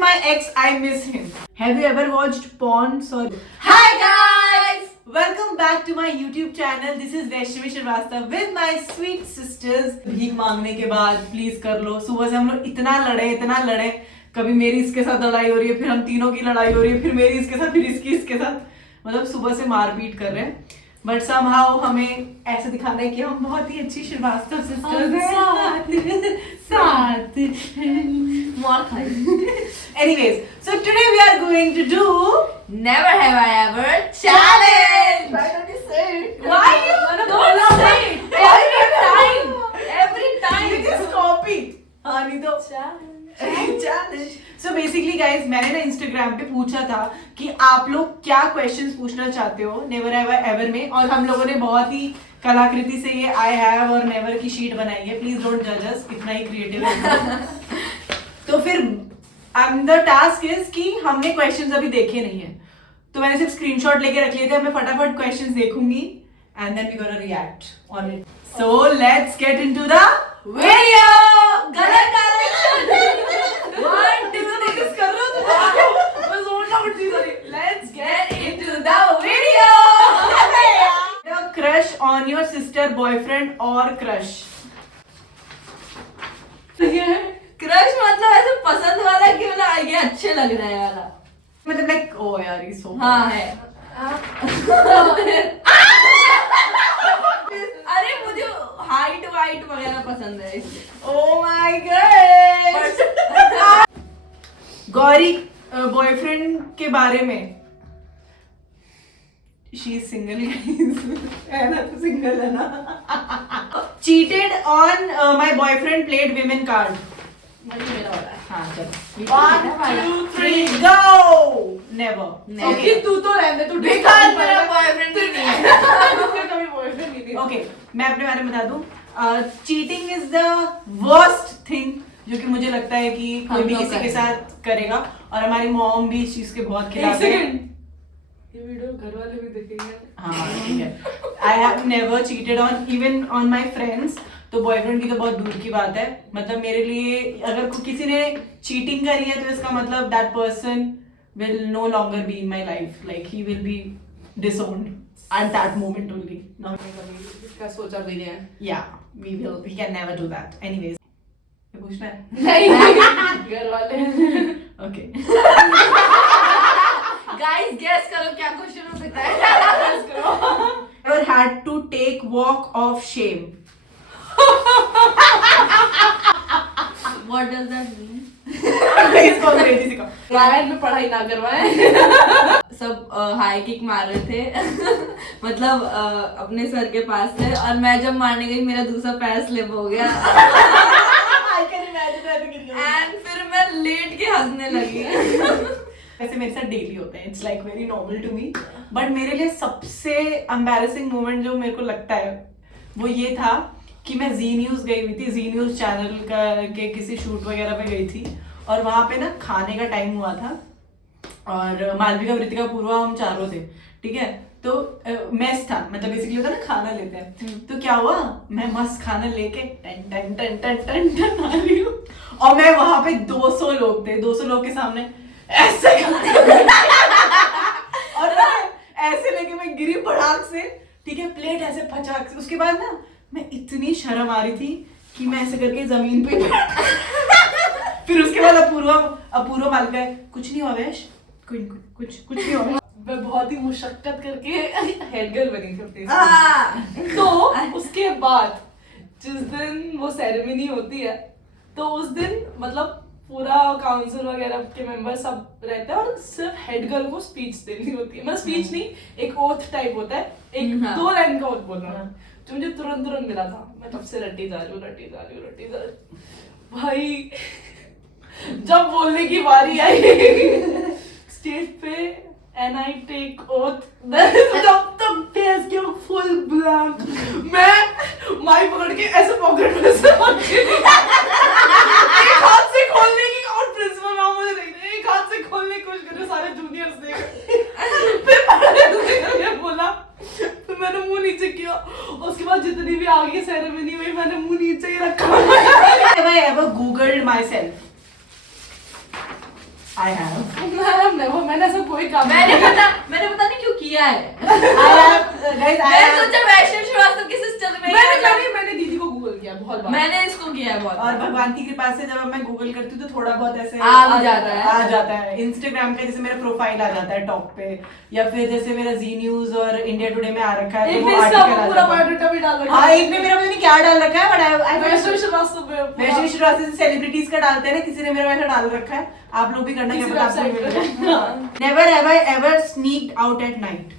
my ex, I miss him. Have you ever watched porn? Sorry. Hi guys! Welcome back to my YouTube channel. This is Vaishnavi Srivastava with my sweet sisters. भीख मांगने के बाद please कर लो. सुबह से हम लोग इतना लड़े. कभी मेरी इसके साथ लड़ाई हो रही है, फिर हम तीनों की लड़ाई हो रही है, फिर मेरी इसके साथ, फिर इसके साथ. मतलब सुबह से मारपीट कर रहे हैं. बट समहाउ हमें ऐसे दिखाना है कि हम बहुत ही अच्छी श्रीवास्तव सिस्टर्स हैं. साथ More खाई. Anyways, so today we are going to do Never have I ever challenge. Why don't you say it? Why you don't say it? Every time. You just copy. हाँ नहीं तो challenge. So basically guys, मैंने ना Instagram पे पूछा था कि आप लोग क्या questions पूछना चाहते हो Never have I ever में, और हम लोगों ने बहुत ही कलाकृति से ये I have और never की शीट बनाई है. Please don't judge us, इतना ही creative है. तो फिर the task is कि हमने questions अभी देखे नहीं है, तो मैंने सिर्फ screenshot लेके रख लिए थे. मैं फटाफट questions देखूंगी and then we're gonna react on it. So let's get into the video. गलत डायरेक्शन. One, two, Focus कर रहे हो तुम? बस hold out थी, sorry. Let's get into the video. The crush on your sister, boyfriend or crush. Crush मतलब ऐसे पसंद वाला कि मतलब ये अच्छे लग रहा है वाला. मतलब like oh यार ये so. हाँ है. अरे मुझे हाइट वाइट वगैरह पसंद है इसलिए. Oh my god. Gauri boyfriend के बारे में. She is single है ना, तो single है ना. Cheated on my boyfriend played women card. मेरा वाला है. हाँ चलो. 1, 2, 3 go. Never. Okay, तू तो रहने तू बेकार मेरा बॉयफ्रेंड भी नहीं है. कभी बॉयफ्रेंड नहीं थी. ओके मैं अपने बारे में बता दूं. Cheating is the worst thing जो कि मुझे लगता है कि कोई भी किसी के साथ करेगा, और हमारी मॉम भी इस चीज के बहुत खिलाफ है. ये वीडियो घर वाले भी देखेंगे. हाँ ठीक है. I have never cheated on even on my friends. तो बॉयफ्रेंड की तो बहुत दूर की बात है. मतलब मेरे लिए अगर किसी ने चीटिंग करी है तो इसका मतलब that person will no longer be in my life. Like he will be disowned at that moment only. इसका सोचा भी नहीं है. या we can never do that. Anyways ये पूछना है. नहीं घर वाले. ओके गाइस गेस करो क्या क्वेश्चन हो सकता है. गेस करो. ever had to take walk of shame. What does that mean? इसको अंग्रेजी सिखाओ. रायन में पढ़ाई ना करवाएं. सब हाई किक मार रहे थे. मतलब अपने सर के पास थे, और मैं जब मारने गई मेरा दूसरा पैर स्लिप हो गया. I can imagine that. And फिर मैं लेट के हंसने लगी. वैसे मेरे साथ डेली होता है. It's like very normal to me. But मेरे लिए सबसे एम्बैरेसिंग मोमेंट जो मेरे को लगता है वो ये था कि मैं जी न्यूज़ गई हुई थी. जी न्यूज़ चैनल का के किसी शूट वगैरह पे गई थी, और वहाँ पे ना खाने का टाइम हुआ था, और मालविका, वृतिका, पूर्वा, हम चारों थे. ठीक है. तो मेस था, मतलब बेसिकली होता है ना खाना लेते हैं. तो क्या हुआ, मैं मस्त खाना लेके टन टन टन टन टन टन आ रही हूँ, और मैं वहाँ पे 200 लोग थे. 200 लोग के सामने ऐसे और ना ऐसे लेके मैं गिरी भड़ाक से. ठीक है. प्लेट ऐसे फचाक से. उसके बाद ना मैं इतनी शर्म आ रही थी कि मैं ऐसे करके जमीन पे फिर उसके बाद अपूर्वा मालिका है, कुछ नहीं हुआ वैश, कुछ नहीं हुआ. मैं बहुत ही मुशक्कत करके हेड गर्ल बनी थी अपनी. तो उसके बाद जिस दिन वो सेरेमनी होती है, तो उस दिन मतलब पूरा काउंसिल वगैरह के मेंबर सब रहते हैं, और सिर्फ हेड गर्ल को स्पीच देनी होती है. मतलब स्पीच नहीं, एक ओथ टाइप होता है. एक 2 लाइन का ओथ बोलना है, जो मुझे तुरंत मिला था. मैं तब से रटी जा रही हूँ. भाई जब बोलने की बारी आई स्टेज पे, एंड आई टेक ओथ, तब तक फेस के फुल ब्लैंक. मैं माइक पकड़ के ऐसे पॉकेट में से एक हाथ से खोलने की, और प्रिंसिपल मैम मुझे देख रहे, एक हाथ से खोलने की कोशिश कर रहे, सारे जूनियर्स देख रहे. फिर बोला, फिर मैंने मुंह नीचे किया. उसके बाद जितनी भी आगे सेरेमनी हुई मैंने मुंह नीचे ही रखा. Have I ever googled myself? I have. मैंने ऐसा कोई काम मैंने पता नहीं क्यों किया है। I have, guys, I मैं have. सोचा वैष्णव श्रीवास्तव की सिस्टर में मैंने दीदी को गूगल किया बहुत बार। मैंने इसको किया है बहुत और बार। भगवान की कृपा से जब मैं गूगल करती हूँ तो थोड़ा बहुत ऐसे आ भी जाता है। आ जाता है। इंस्टाग्राम का जैसे मेरा प्रोफाइल आ जाता है टॉप पे, या फिर जैसे मेरा जी न्यूज और इंडिया टुडे में आ रखा है एक तो ने वो इसका आर्टिकल आ पूरा जाता है। बायोडाटा भी डाल रखा हाँ, है। एक ने मेरा पता नहीं क्या डाल रखा है, बट वैष्णव श्रीवास्तव पे पूरा- वैष्णव श्रीवास्तव सेलिब्रिटीज का डालते हैं ना, किसी ने मेरा वैसा डाल रखा है। आप लोग भी करना, क्या किसी पता आपको website मिल पे। जाए। Never have I ever sneaked out at night.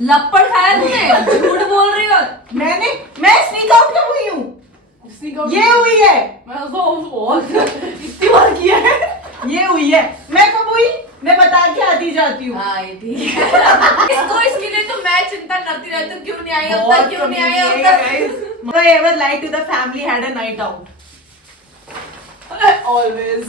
लपड़ खाया तूने, झूठ बोल रही हो। मैं स्नीक आउट कब हुई हूँ? इसने कहा- ये हुई है, मैं तो बहुत इतनी बार किया है। ये हुई है। मैं कब हुई? मैं बता के आती जाती हूँ। हाँ, ये ठीक है। इसके लिए तो मैं चिंता करती रहती हूँ, क्यों नहीं आई अब तक, क्यों नहीं आई अब तक। I ever lied to the family had a night out? Always.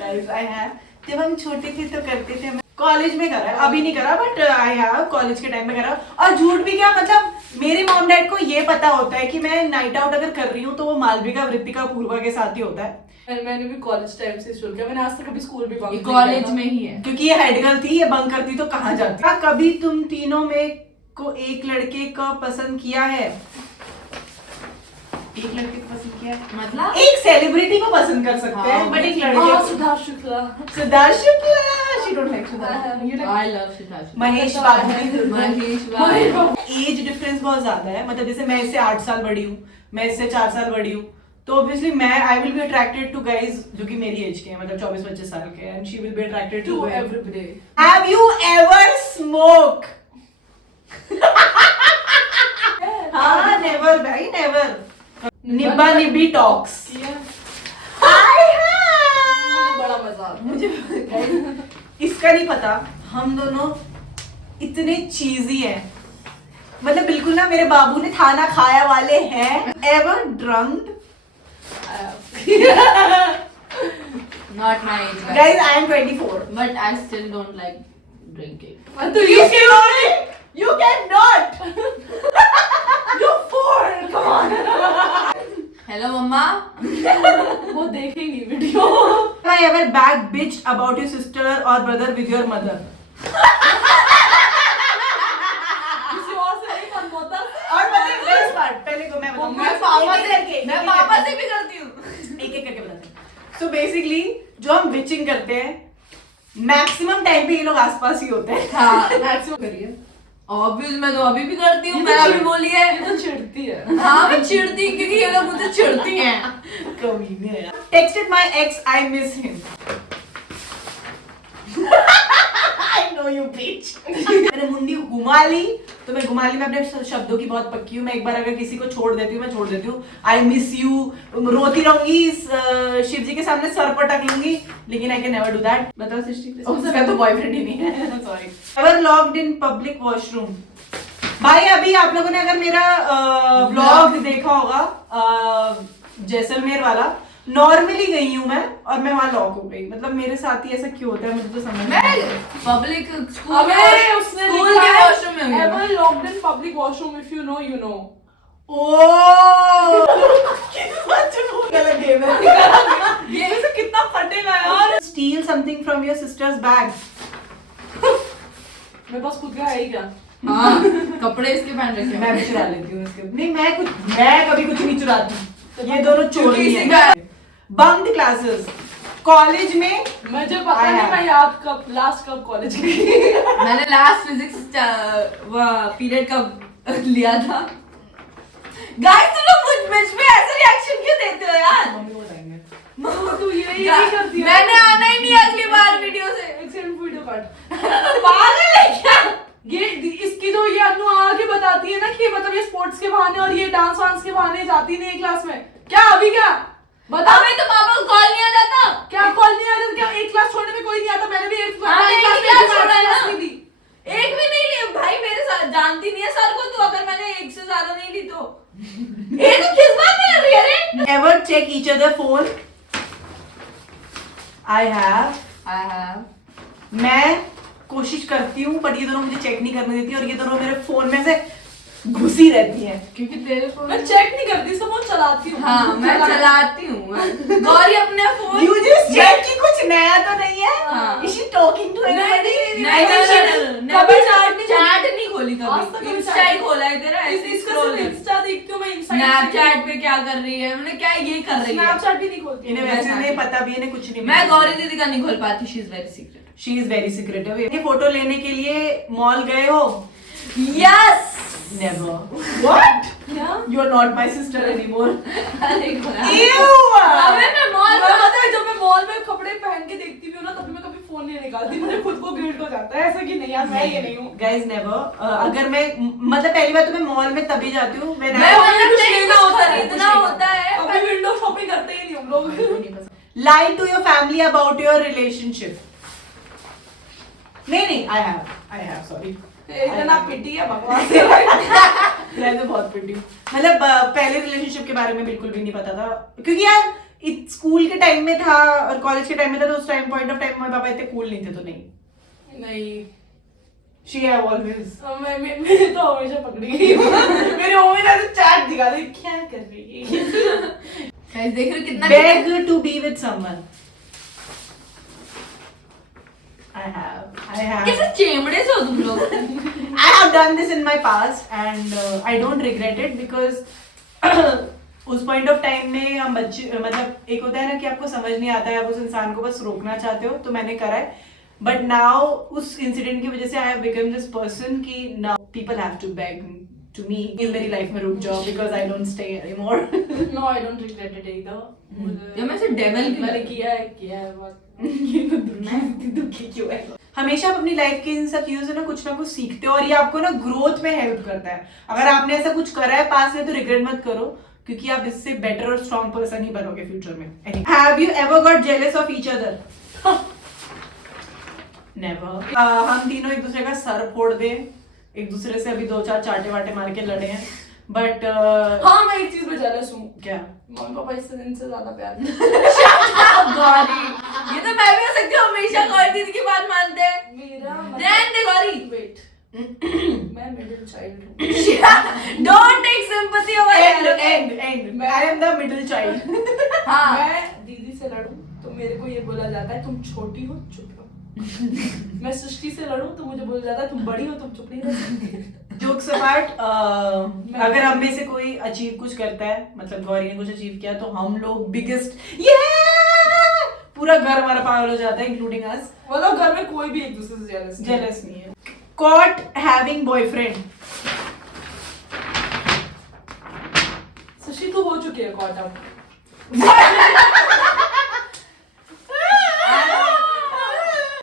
Guys, I have. जब हम छोटे थे तो करते थे। कॉलेज में करा है, अभी नहीं करा, बट आई हैव कॉलेज के टाइम में करा। और झूठ भी क्या, मतलब मेरे मॉम डैड को ये पता होता है कि मैं नाइट आउट अगर कर रही हूँ तो वो मालविका, वृत्तिका, पूर्वा के साथ ही होता है। मैंने भी कॉलेज टाइम से शुरू किया। मैंने आज तक कभी स्कूल भी बंक ये नहीं कॉलेज किया। में ही है। क्योंकि ये हेड गर्ल थी, ये बंक करती तो कहाँ जाती। क्या कभी तुम तीनों में को एक लड़के को पसंद किया है? एक लड़के को पसंद किया है, मतलब एक सेलिब्रिटी को पसंद कर सकते हैं, हाँ, बट एक हाँ, लड़के Siddharth Shukla. Siddharth Shukla, she don't like Siddharth. You like I love Siddharth. Mahesh Babu. Mahesh Babu. Age difference बहुत ज्यादा है, मतलब जैसे मैं इससे 8 साल बड़ी हूँ, मैं इससे 4 साल बड़ी हूँ, तो ऑब्वियसली मैं I will be attracted to guys जो कि मेरी एज के हैं, मतलब 24-25 साल के, and she will be attracted To to everybody. Have you ever smoke? हाँ, नेवर भाई, नेवर। निब्बा निब्बी टॉक्स। किया। आई मुझे बड़ा मजा आता है। मुझे इसका नहीं पता, हम दोनों इतने चीजी हैं, मतलब बिल्कुल ना मेरे बाबू ने खाना खाया वाले हैं। Ever drunk? Not my age, guys, I am 24। but I still don't like drinking. तो You cannot! You cannot! You're 4! Come on! Hello, मम्मा। वो देखेंगी video. Have I ever back bitched about your sister or brother with your mother? किसी और से नहीं मन होता। और मतलब नेक्स्ट पार्ट, पहले को मैं बताऊंगी। मैं पापा से भी करती हूँ। एक एक करके बताते हैं। So basically जो हम बिचिंग करते हैं, मैक्सिमम टाइम पे ये लोग आसपास ही होते हैं। हाँ, मैक्सिमम करिए। ऑब्वियस मैं तो अभी भी करती हूँ, मैं अभी बोली है। ये तो चिढ़ती है। हाँ, मैं चिढ़ती हूँ क्योंकि ये लोग मुझसे चिढ़ती हैं। कमीने हैं। Texted my ex, I miss him. I know you bitch. मैंने मुंडी घुमा ली, तो मैं घुमा ली, मैं अपने शब्दों की बहुत पक्की हूँ। मैं एक बार अगर किसी को छोड़ देती हूँ, मैं छोड़ देती हूँ। I miss you, रोती रहूंगी, शिव जी के सामने सर पटक लूंगी, लेकिन I can never do that. बताओ सृष्टि, उसका तो बॉयफ्रेंड ही नहीं है। Sorry. Ever logged in public washroom? भाई अभी आप लोगों ने अगर मेरा व्लॉग देखा होगा जैसलमेर वाला, नॉर्मली गई हूँ मैं और मैं वहां लॉक हो गई। मतलब मेरे साथ ही ऐसा क्यों होता है, मुझे तो समझ नहीं आता। पब्लिक स्कूल अबे उसने स्कूल लिखा के है, वॉशरूम में हुई ever locked in public washroom, if you know, you know. ओह कितना चुनौती लगे मैं। ये वैसे कितना फटेगा यार। Steal something from your sister's bag. मेरे पास खुद का है ही क्या? हाँ, कपड़े इसके पहन रखे मैं भी चुरा लेती हूँ इसके। नहीं, मैं कभी कुछ नहीं चुराती। ये दोनों चोरी इसी हैं। का बंक क्लासेस कॉलेज में। मुझे पता नहीं मैं याद कब लास्ट कब कॉलेज गई। मैंने लास्ट फिजिक्स पीरियड कब लिया था। गाइस तुम लोग मुझ बीच में ऐसे रिएक्शन क्यों देते हो यार? मम्मी को बताएंगे। तू यही करती है। मैंने आना ही नहीं अगली बार वीडियो से। एक सेकंड वीडियो काट। पागल है क्या? ये इसकी जो ये अनु आके बताती है ना कि मतलब ये स्पोर्ट्स के बहाने और ये डांस वांस के बहाने जाती नहीं है क्लास में। क्या अभी क्या बता? हमें तो पापा को कॉल नहीं आ जाता। क्या कॉल नहीं आ जाता? क्या एक क्लास छोड़ने में कोई नहीं आता? मैंने भी एक हाँ, एक क्लास क्लास छोड़ा है ना। नहीं दी। एक भी नहीं ली भाई, मेरे साथ जानती नहीं है सर को तू, अगर मैंने एक से ज्यादा नहीं ली तो। ये तो किस बात में लग रही है रे? Ever check each other phone? I have. मैं कोशिश करती हूँ, बट ये दोनों मुझे चेक नहीं करने देती और ये दोनों मेरे फोन में से घुसी रहती हैं। क्योंकि तेरे फोन मैं चेक नहीं करती, इसका फोन चलाती हूँ। हाँ मैं चलाती हूँ। गौरी अपने फोन You just check कि कुछ नया तो नहीं है। हाँ। Is she talking to anybody? कभी चैट नहीं खोली, आज तक कभी कभी इंस्टा chat ही खोला है तेरा। इसका सिर्फ इंस्टा देखती हूँ मैं, स्नैपचैट पे क्या कर रही है, मैंने क्या ये कर रही है। स्नैपचैट भी नहीं खोलती इन्हें वैसे नहीं पता भी, इन्हें कुछ नहीं मैं पता। गौरी दीदी का नहीं खोल पाती, she is very secret. She is very secretive। ये फोटो लेने के लिए मॉल गए हो? यस। Never। What? क्या? You are not my sister anymore। अरे खुदा। Ew! अबे मैं मॉल मैं पता है जब मैं मॉल में कपड़े पहन के देखती भी हूँ ना, तभी मैं कभी फोन नहीं निकालती, मुझे खुद को गिल्ट हो जाता है ऐसा कि नहीं यार मैं ये नहीं हूँ। Guys never। अगर मैं मतलब पहली बार तो मैं मॉल में तभी जाती हूँ when मैं I मतलब कुछ नहीं लेना कुछ होता है, खरीदना होता है। अभी विंडो शॉपिंग करते ही नहीं हम लोग। lie to your family about your relationship। नहीं I have sorry। इतना पिटी है भगवान। मैं तो बहुत पिटी हूँ। मतलब पहले रिलेशनशिप के बारे में बिल्कुल भी नहीं पता था, क्योंकि यार स्कूल के टाइम में था और कॉलेज के टाइम में था, तो उस टाइम पॉइंट ऑफ टाइम मेरे पापा इतने कूल नहीं थे, तो नहीं। She have always। मैं तो हमेशा पकड़ी गई हूँ। मेरी मम्मी ने चैट दिखा दी, क्या कर रही है? गाइस देख रहे हो कितना Beg to be with someone। I have। कैसे चेमड़े से हो तुम लोग। I have done this in my past and I don't regret it because उस पॉइंट ऑफ टाइम में हम बच्चे, मतलब एक होता है ना कि आपको समझ नहीं आता है, आप उस इंसान को बस रोकना चाहते हो, तो मैंने करा है। बट नाउ उस इंसिडेंट की वजह से I have become this person कि now people have to beg to me इस मेरी लाइफ में रुक जाओ because I don't stay anymore. No, I don't regret it either। जब मैं से डेविल की मैंने किया है बहुत। ये तो दुखी क्यों है? हमेशा आप अपनी लाइफ के इन सब चीजों से ना कुछ कुछ सीखते हो और ये आपको ना ग्रोथ में हेल्प करता है। अगर आपने ऐसा कुछ करा है पास में तो रिग्रेट मत करो, क्योंकि आप इससे बेटर और स्ट्रॉन्ग पर्सन ही बनोगे फ्यूचर में। Have you ever got jealous of each other? Never. हम तीनों एक दूसरे का सर फोड़ दे, एक दूसरे से अभी 2-4 चाटे वाटे मार के लड़े हैं, बट हाँ मैं एक चीज में जेलस हूँ। क्या? मम्मी पापा इससे इनसे ज्यादा प्यार गौरी ये तो मैं भी हो सकती हूँ, हमेशा गौरी दीदी की बात मानते हैं। मेरा रहने दे गौरी। वेट मैं मिडिल चाइल्ड हूँ। Don't take sympathy over and I am the middle child. हाँ मैं दीदी से लड़ूं तो मेरे को ये बोला जाता है तुम छोटी हो चुप रहो। मैं सृष्टि से लड़ूं तो मुझे बोला जाता है तुम बड़ी हो तुम चुप नहीं रह सकती। जोक्स अपार्ट, अगर हम में से कोई अचीव कुछ करता है, मतलब गौरी ने कुछ अचीव किया, तो हम लोग बिगेस्ट ये पूरा घर हमारा पागल हो जाता है, इंक्लूडिंग अस। मतलब घर में कोई भी एक दूसरे से जेलस नहीं है। Cot having boyfriend. सृष्टि तू हो चुकी है कॉट अब।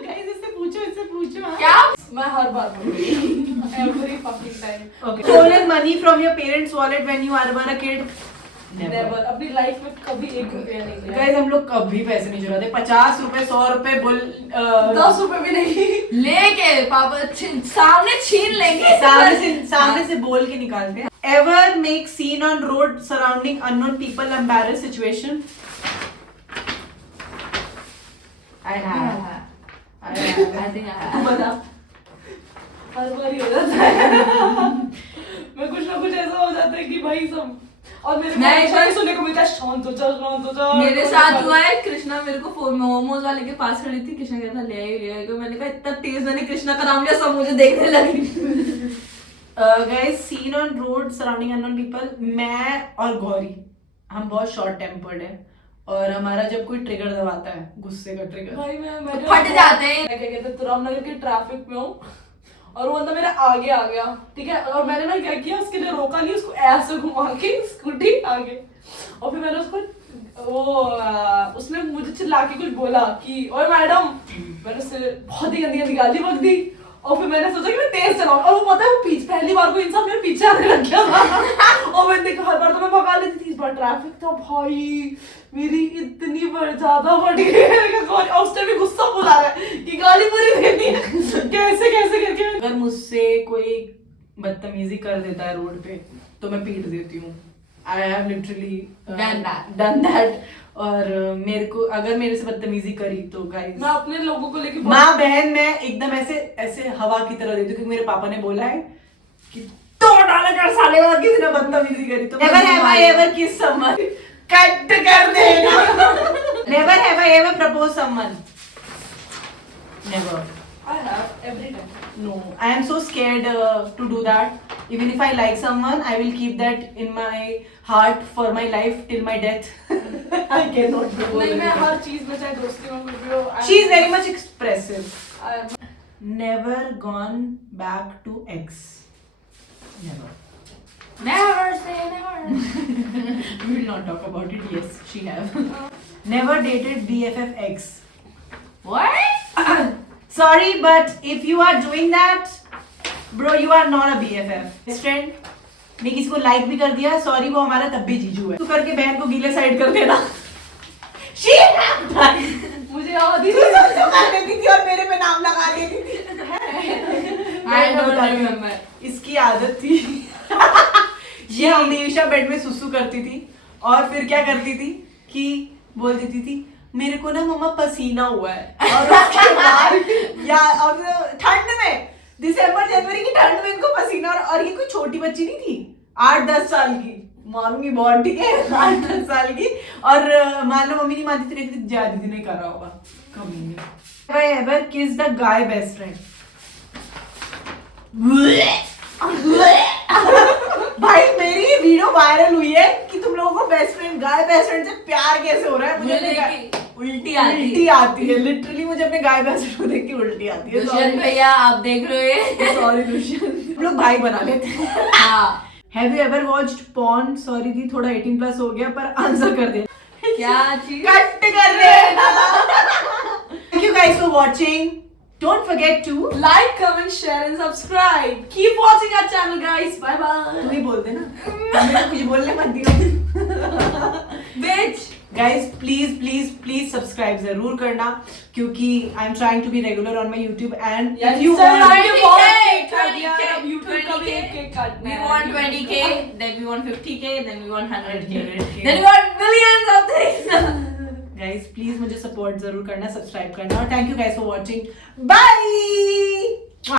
गाइस इससे पूछो क्या? मैं हर बार बोलूंगी every fucking time। Okay. Stolen money from your parents' wallet when you were a kid? Never। अपनी लाइफ में कभी 1 रुपया नहीं लिया। गाइस हम लोग कभी पैसे नहीं चुराते। 50 रुपए 100 रुपए बोल 10 रुपए भी नहीं लेके पापा सामने छीन लेंगे। सामने से बोल के निकालते हैं। Ever make scene on road surrounding unknown people, embarrassed situation? I have। तू बता। हर बार ही हो जाता है। मैं कुछ ना कुछ ऐसा हो जाता है कि भाई सब, और मेरे को अच्छा ही सुनने को मिलता है शांत हो जा। मेरे साथ हुआ है, कृष्णा मेरे को मोमोज वाले के पास खड़ी थी, कृष्णा कहता ले आई, तो मैंने कहा इतना तेज मैंने कृष्णा का नाम लिया सब मुझे देखने लगी। Guys scene on road surrounding unknown people, मैं और गौरी हम बहुत शॉर्ट टेम्पर्ड है, और हमारा जब कोई ट्रिगर दबाता है, गुस्से का ट्रिगर, भाई मैं फट जाते हैं। क्या कहते हैं, तुरामनगर के ट्रैफिक में हूँ और वो बंदा मेरे आगे आ गया, ठीक है, और मैंने ना क्या किया, उसके लिए रोका नहीं, उसको ऐसे घुमा के स्कूटी आगे, और फिर मैंने उसको उसने मुझे चिल्ला के कुछ बोला कि ओए मैडम, मैंने उससे बहुत ही गंदी गंदी गाली बक दी, और फिर मैंने सोचा कि मैं तेज चलाऊं, और वो पता है वो पीछे पहली बार कोई इंसान मेरे पीछे आने लग गया था। और मैंने देखा हर बार तो मैं भगा लेती थी, इस बार ट्रैफिक था भाई, मेरी इतनी ज्यादा बढ़ गई, और उस टाइम भी गुस्सा बुला रहा है कि गाली पूरी देनी है, कैसे कैसे करके। अगर मुझसे कोई बदतमीजी कर देता है रोड पे तो मैं पीट देती हूँ। I have literally done that। और मेरे को अगर मेरे से बदतमीजी करी तो गाइस मैं अपने लोगों को लेके माँ बहन मैं एकदम ऐसे ऐसे हवा की तरह देती हूँ, क्योंकि मेरे पापा ने बोला है कि तोड़ घोटाला कर साले और किसी ने बदतमीजी करी तो never have I ever kissed someone cut कर देना never have I ever proposed someone never I have every time. no I am so scared to do that even if I like someone I will keep that in my heart for my life till my death I cannot do नहीं मैं it. हर चीज में चाहे दोस्ती में कुछ भी हो She is very much expressive. I am Never gone back to ex. Never. Never say never. We will not talk about it. Yes, she have. Never dated BFF ex. What? Sorry, but if you are doing that, bro, you are not a BFF. Best friend. ने किसी को like भी कर दिया sorry वो हमारा तब भी जीजू है तू करके बहन को गीले साइड कर देना She have done. मुझे याद ही तू सबसे कर देती थी और मेरे पे नाम लगा देती थी I don't remember. इसकी आदत थी ये हमेशा बेड में सुसु करती थी और फिर क्या करती थी कि बोल देती थी मेरे को ना मम्मा पसीना हुआ है और उसके बाद या अब ठंड में दिसंबर जनवरी की ठंड में इनको पसीना और ये कोई छोटी बच्ची नहीं थी 8-10 साल की मारूंगी बहुत ठीक है 8-10 साल की और मान लो मम्मी नहीं मानती थी जा दीदी ने करा होगा कभी नहीं I ever kissed a guy best friend भाई मेरी ये वीडियो वायरल हुई है कि तुम लोगों को best friend guy best friend से प्यार कैसे हो रहा है मुझे देख के उल्टी आती है लिटरली मुझे अपने गाय बेस्ट फ्रेंड को देख के उल्टी आती है दुष्यंत भैया आप देख रहे हैं सॉरी दुष्यंत हम लोग भाई बना लेते हैं हाँ have you ever watched porn sorry दी थोड़ा 18 प्लस हो गया पर आंसर कर दे क्या चीज कट कर देना thank you guys for watching don't forget to like, comment, share and subscribe. Keep watching our channel, guys. Bye bye. तू ही बोल दे ना मेरे कुछ बोलने मत दियो bitch guys please please please subscribe जरूर करना क्योंकि I am trying to be regular on my YouTube and Yeah, you Instagram, 20K, YouTube का भी एक cake काटना we है. want 20K then we want 50K then we want 100K 100K. then we want millions of things guys please मुझे support जरूर करना subscribe करना और thank you guys for watching bye